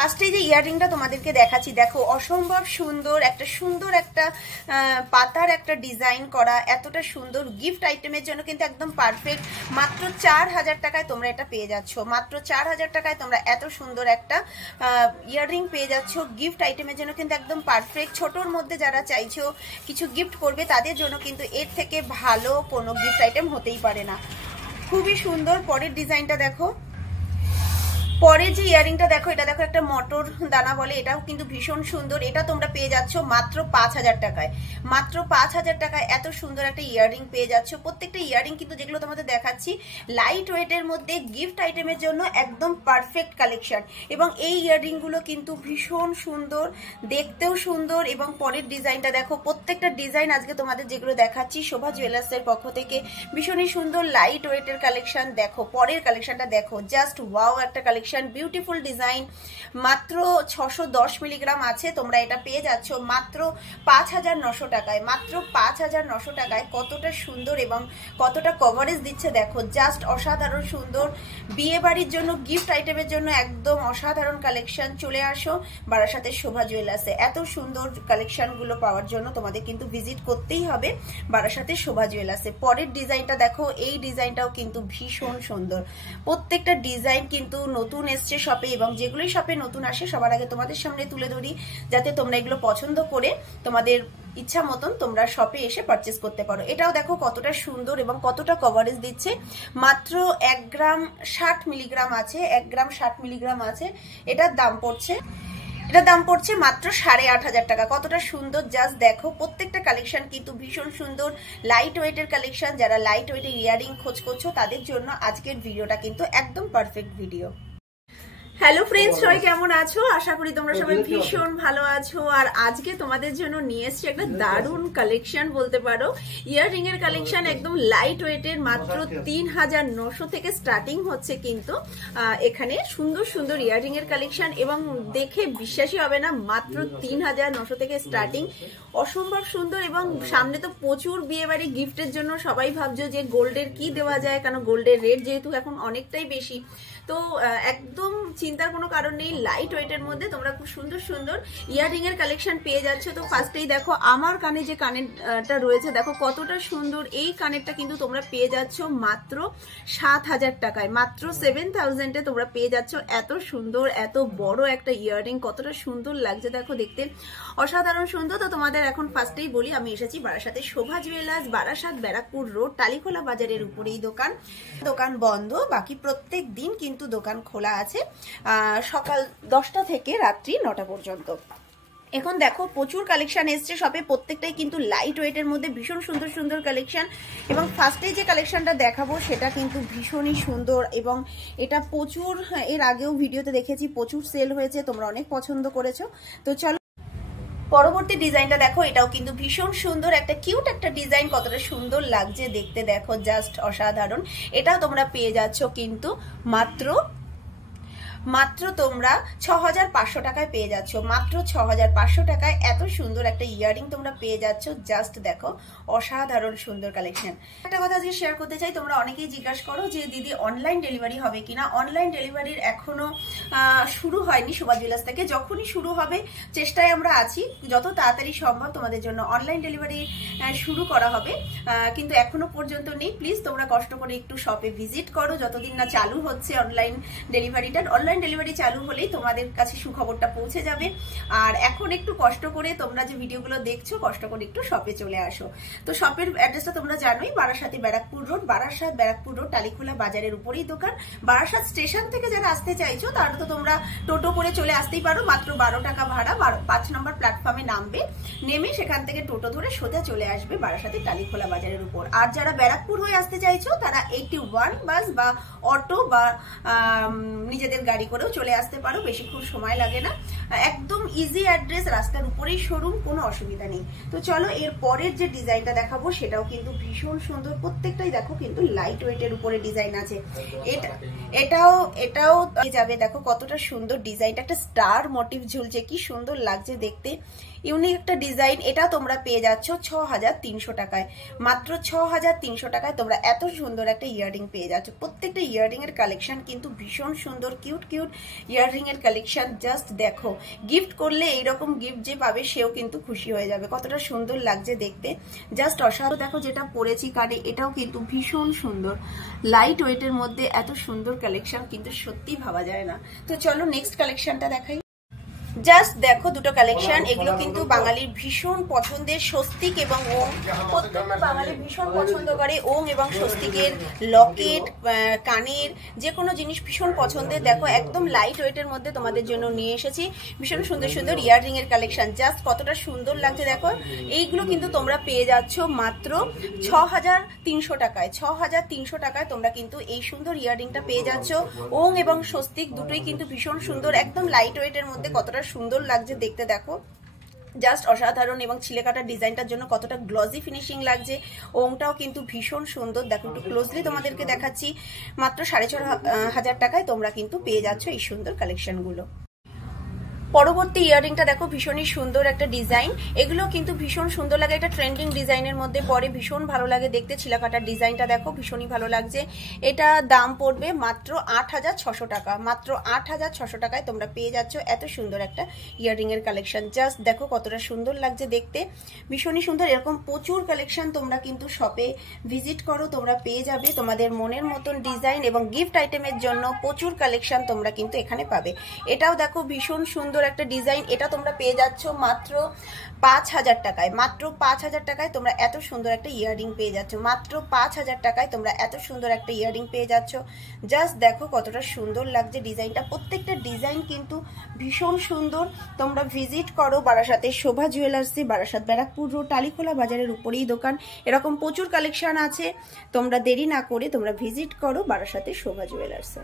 ফার্স্টে যে ইয়াররিংটা তোমাদেরকে দেখাচ্ছি, দেখো অসম্ভব সুন্দর একটা পাতার একটা ডিজাইন করা, এতটা সুন্দর গিফট আইটেমের জন্য কিন্তু একদম পারফেক্ট। মাত্র 4000 টাকায় তোমরা এটা পেয়ে যাচ্ছ, মাত্র 4000 টাকায় তোমরা এত সুন্দর একটা ইয়াররিং পেয়ে যাচ্ছ। গিফট আইটেমের জন্য কিন্তু একদম পারফেক্ট। ছোটোর মধ্যে যারা চাইছো কিছু গিফট করবে তাদের জন্য কিন্তু এর থেকে ভালো কোনো গিফট আইটেম হতেই পারে না। খুবই সুন্দর। পরের ডিজাইনটা দেখো, পরের যে ইয়ারিংটা দেখো, এটা দেখো একটা মটর দানা বলে, এটাও কিন্তু ভীষণ সুন্দর। এটা তোমরা পেয়ে যাচ্ছ মাত্র 5000 টাকায়, মাত্র 5000 টাকায় এত সুন্দর একটা ইয়াররিং পেয়ে যাচ্ছ। প্রত্যেকটা ইয়াররিং কিন্তু যেগুলো তোমাদের দেখাচ্ছি লাইট ওয়েটের মধ্যে গিফট আইটেমের জন্য একদম পারফেক্ট কালেকশন। এবং এই ইয়াররিংগুলো কিন্তু ভীষণ সুন্দর, দেখতেও সুন্দর। এবং পরের ডিজাইনটা দেখো, প্রত্যেকটা ডিজাইন আজকে তোমাদের যেগুলো দেখাচ্ছি শোভা জুয়েলার্সের পক্ষ থেকে ভীষণই সুন্দর লাইট ওয়েটের কালেকশন। দেখো পরের কালেকশনটা দেখো, জাস্ট ওয়াও একটা কালেকশন, বিউটিফুল ডিজাইন। মাত্র 610 মিলিগ্রাম আছে, তোমরা এটা পেয়ে যাচ্ছ মাত্র 5900 টাকায়, মাত্র 5900 টাকায়। কতটা সুন্দর এবং কতটা কভারেজ দিচ্ছে দেখো, জাস্ট অসাধারণ সুন্দর। বিয়ে বাড়ির জন্য গিফট আইটেমের জন্য একদম অসাধারণ কালেকশন। চলে আসো বারাসাতের শোভা জুয়েলার্সে। এত সুন্দর কালেকশনগুলো পাওয়ার জন্য তোমাদের কিন্তু ভিজিট করতেই হবে বারাসাতের শোভা জুয়েলার্সে। পরের ডিজাইনটা দেখো, এই ডিজাইনটাও কিন্তু ভীষণ সুন্দর। প্রত্যেকটা ডিজাইন কিন্তু নতুন এসছে শপে, এবং যেগুলোই শপে নতুন আসে সবার আগে তোমাদের সামনে তুলে ধরি, যাতে তোমরা এগুলো পছন্দ করে তোমাদের ইচ্ছা মতন তোমরা শপে এসে পারচেস করতে পারো। এটাও দেখো কতটা সুন্দর এবং কতটা কভারেজ দিচ্ছে। মাত্র 1 গ্রাম 60 মিলিগ্রাম আছে, 1 গ্রাম 60 মিলিগ্রাম আছে। এটার দাম পড়ছে মাত্র 8500 টাকা। কতটা সুন্দর জাস্ট দেখো। প্রত্যেকটা কালেকশন কিন্তু ভীষণ সুন্দর, লাইট ওয়েটের কালেকশন। যারা লাইট ওয়েটের ইয়ারিং খোঁজ করছো তাদের জন্য আজকের ভিডিওটা কিন্তু একদম পারফেক্ট ভিডিও। হ্যালো ফ্রেন্ডস, সবাই কেমন আছো? আশা করি তোমরা সবাই ভীষণ ভালো আছো। আর আজকে তোমাদের জন্য নিয়ে এসেছি একটা দারুণ কালেকশন বলতে পারো, ইয়াররিং এর কালেকশন। একদম লাইট ওয়েটের, মাত্র 3900 থেকে স্টার্টিং হচ্ছে কিন্তু এখানে সুন্দর সুন্দর ইয়াররিং এর কালেকশন। এবং দেখে বিশ্বাসই হবে না, মাত্র 3900 থেকে স্টার্টিং। অসম্ভব সুন্দর। এবং সামনে তো প্রচুর বিয়ে বাড়ি গিফটের জন্য সবাই ভাবছো যে গোল্ডের কি দেওয়া যায়, কারণ গোল্ডের রেট যেহেতু এখন অনেকটাই বেশি। তো একদম চিন্তার কোনো কারণ নেই, লাইট ওয়েটের মধ্যে তোমরা খুব সুন্দর সুন্দর ইয়াররিং এর কালেকশন পেয়ে যাচ্ছ। তো ফার্স্টেই দেখো আমার কানে যে কানেরটা রয়েছে, দেখো কতটা সুন্দর। এই কানেরটা কিন্তু তোমরা পেয়ে যাচ্ছ মাত্র 7000 টাকায়, মাত্র 7000-এ তোমরা পেয়ে যাচ্ছ এত সুন্দর এত বড় একটা ইয়াররিং। কতটা সুন্দর লাগছে দেখো, দেখতে অসাধারণ সুন্দর। তো তোমাদের এখন ফার্স্টেই বলি, আমি এসেছি বারাসাতের শোভা জুয়েলার্স, বারাসাত ব্যারাকপুর রোড, টালিখোলা বাজারের উপরেই দোকান বন্ধ, বাকি প্রত্যেক দিন কিন্তু দোকান খোলা আছে সকাল 10টা থেকে রাত্রি 9টা পর্যন্ত। এখন দেখো প্রচুর কালেকশন এসছে শপে, প্রত্যেকটাই কিন্তু লাইট ওয়েটের মধ্যে ভীষণ সুন্দর সুন্দর কালেকশন। এবং ফার্স্টে যে কালেকশনটা দেখাবো সেটা কিন্তু ভীষণই সুন্দর, এবং এটা প্রচুর এর আগেও ভিডিওতে দেখেছি প্রচুর সেল হয়েছে, তোমরা অনেক পছন্দ করেছো। তো চলো পরবর্তী ডিজাইনটা দেখো, এটাও কিন্তু ভীষণ সুন্দর, একটা কিউট একটা ডিজাইন। কতটা সুন্দর লাগছে দেখতে দেখো, জাস্ট অসাধারণ। এটাও তোমরা পেয়ে যাচ্ছ কিন্তু মাত্র তোমরা 6500 টাকায় পেয়ে যাচ্ছ, মাত্র 6500 টাকায় এত সুন্দর একটা ইয়াররিং তোমরা পেয়ে যাচ্ছ। জাস্ট দেখো অসাধারণ সুন্দর কালেকশন। একটা কথা আজকে শেয়ার করতে চাই, তোমরা অনেকেই জিজ্ঞাসা করো যে দিদি অনলাইন ডেলিভারি হবে কিনা। অনলাইন ডেলিভারির এখনো শুরু হয়নি শোভা জুয়েলার্স থেকে, যখনই শুরু হবে চেষ্টায় আমরা আছি যত তাড়াতাড়ি সম্ভব তোমাদের জন্য অনলাইন ডেলিভারি শুরু করা হবে, কিন্তু এখনো পর্যন্ত নেই। প্লিজ তোমরা কষ্ট করে একটু শপে ভিজিট করো যতদিন না চালু হচ্ছে অনলাইন ডেলিভারিটা। অনলাইন ডেলিভারি চালু হলেই তোমাদের কাছে সুখবরটা পৌঁছে যাবে। আর এখন একটু কষ্ট করে তোমরা যে ভিডিওগুলো দেখছো, কষ্ট করে একটু শপে চলে আসো। তো শপের অ্যাড্রেসটা তোমরা জানোই, বারাসাতে ব্যারাকপুর রোড, বারাসাত ব্যারাকপুর রোড, টালিখোলা বাজারের উপরেই দোকান। বারাসাত স্টেশন থেকে যারা আসতে চাইছো তারা তো তোমরা টোটো করে চলে আসতেই পারো, মাত্র 12 টাকা ভাড়া। 5 নম্বর প্ল্যাটফর্মে নামবে, নেমে সেখান থেকে টোটো ধরে সোজা চলে আসবে বারাসাতে টালিখোলা বাজারের উপর। আর যারা ব্যারাকপুর হয়ে আসতে চাইছো তারা 81 বাস বা অটো বা নিজেদের গাড়ি করেও চলে আসতে পারো, বেশিক্ষণ সময় লাগে না, একদম ইজি অ্যাড্রেস, রাস্তার উপরেই শোরুম, কোনো অসুবিধা নেই। তো চলো এর পরের যে ডিজাইনটা দেখাবো সেটাও কিন্তু ভীষণ সুন্দর। প্রত্যেকটাই দেখো কিন্তু লাইট ওয়েটের উপরে ডিজাইন আছে। এটাও যাবে, দেখো কতটা সুন্দর ডিজাইনটা, একটা স্টার মোটিভ ঝুলছে, কি সুন্দর লাগছে দেখতে। ইউনিক একটা ডিজাইন, এটা তোমরা পেয়ে যাচ্ছ 6300 টাকায়। মাত্র 6300 টাকায় তোমরা এত সুন্দর একটা ইয়াররিং পেয়ে যাচ্ছ। প্রত্যেকটা ইয়াররিং এর কালেকশন কিন্তু ভীষণ সুন্দর, কিউট কিউট ইয়াররিং এর কালেকশন। জাস্ট দেখো, গিফট করলে এইরকম গিফট যে পাবে সেও কিন্তু খুশি হয়ে যাবে। কতটা সুন্দর লাগছে দেখতে, জাস্ট অসাধারণ। দেখো যেটা পরেছি কানে, এটাও কিন্তু ভীষণ সুন্দর, লাইট ওয়েটের মধ্যে এত সুন্দর কালেকশন কিন্তু সত্যি ভাবা যায় না। তো চলো নেক্সট কালেকশনটা দেখাই। জাস্ট দেখো দুটো কালেকশন, এগুলো কিন্তু বাঙালির ভীষণ পছন্দের, স্বস্তিক এবং ওং। প্রত্যেকটা বাঙালি ভীষণ পছন্দ করে ওং এবং স্বস্তিকের লকেট, কানের যে কোনো জিনিস ভীষণ পছন্দের। দেখো একদম লাইট ওয়েটের মধ্যে তোমাদের জন্য নিয়ে এসেছি ভীষণ সুন্দর সুন্দর ইয়াররিং এর কালেকশন। জাস্ট কতটা সুন্দর লাগছে দেখো। এইগুলো কিন্তু তোমরা পেয়ে যাচ্ছ মাত্র 6300 টাকায়। 6300 টাকায় তোমরা কিন্তু এই সুন্দর ইয়াররিংটা পেয়ে যাচ্ছ। ওং এবং স্বস্তিক দুটোই কিন্তু ভীষণ সুন্দর, একদম লাইট ওয়েটের মধ্যে কতটা সুন্দর লাগছে দেখতে দেখো, জাস্ট অসাধারণ। এবং ছিলেকাটার ডিজাইনটার জন্য কতটা গ্লজি ফিনিশিং লাগছে। ওংটাও কিন্তু ভীষণ সুন্দর, দেখো একটু ক্লোজলি তোমাদেরকে দেখাচ্ছি। মাত্র 4500 টাকায় তোমরা কিন্তু পেয়ে যাচ্ছ এই সুন্দর কালেকশনগুলো। পরবর্তী ইয়াররিংটা দেখো ভীষণই সুন্দর একটা ডিজাইন, এগুলো কিন্তু ভীষণ সুন্দর লাগে, এটা ট্রেন্ডিং ডিজাইনের মধ্যে পরে, ভীষণ ভালো লাগে দেখতে। ছিলাকাটার ডিজাইনটা দেখো ভীষণই ভালো লাগছে। এটা দাম পড়বে মাত্র 8600 টাকা। মাত্র 8600 টাকায় তোমরা পেয়ে যাচ্ছ এত সুন্দর একটা ইয়াররিং এর কালেকশন। জাস্ট দেখো কতটা সুন্দর লাগছে দেখতে, ভীষণই সুন্দর। এরকম প্রচুর কালেকশন তোমরা কিন্তু শপে ভিজিট করো, তোমরা পেয়ে যাবে তোমাদের মনের মতন ডিজাইন এবং গিফট আইটেমের জন্য প্রচুর কালেকশন তোমরা কিন্তু এখানে পাবে। এটাও দেখো ভীষণ সুন্দর একটা ডিজাইন, এটা তোমরা পেয়ে যাচ্ছ মাত্র 5000 টাকায়। মাত্র 5000 টাকায় তোমরা এত সুন্দর একটা ইয়াররিং পেয়ে যাচ্ছ। মাত্র 5000 টাকায় তোমরা এত সুন্দর একটা ইয়াররিং পেয়ে যাচ্ছ। জাস্ট দেখো কতটা সুন্দর লাগছে ডিজাইনটা, প্রত্যেকটা ডিজাইন কিন্তু ভীষণ সুন্দর। তোমরা ভিজিট করো বারাসাতে শোভা জুয়েলার্সে, বারাসাত ব্যারাকপুর রোড, টালিখোলা বাজারের উপরেই দোকান। এরকম প্রচুর কালেকশন আছে, তোমরা দেরি না করে তোমরা ভিজিট করো বারাসাতে শোভা জুয়েলার্সে।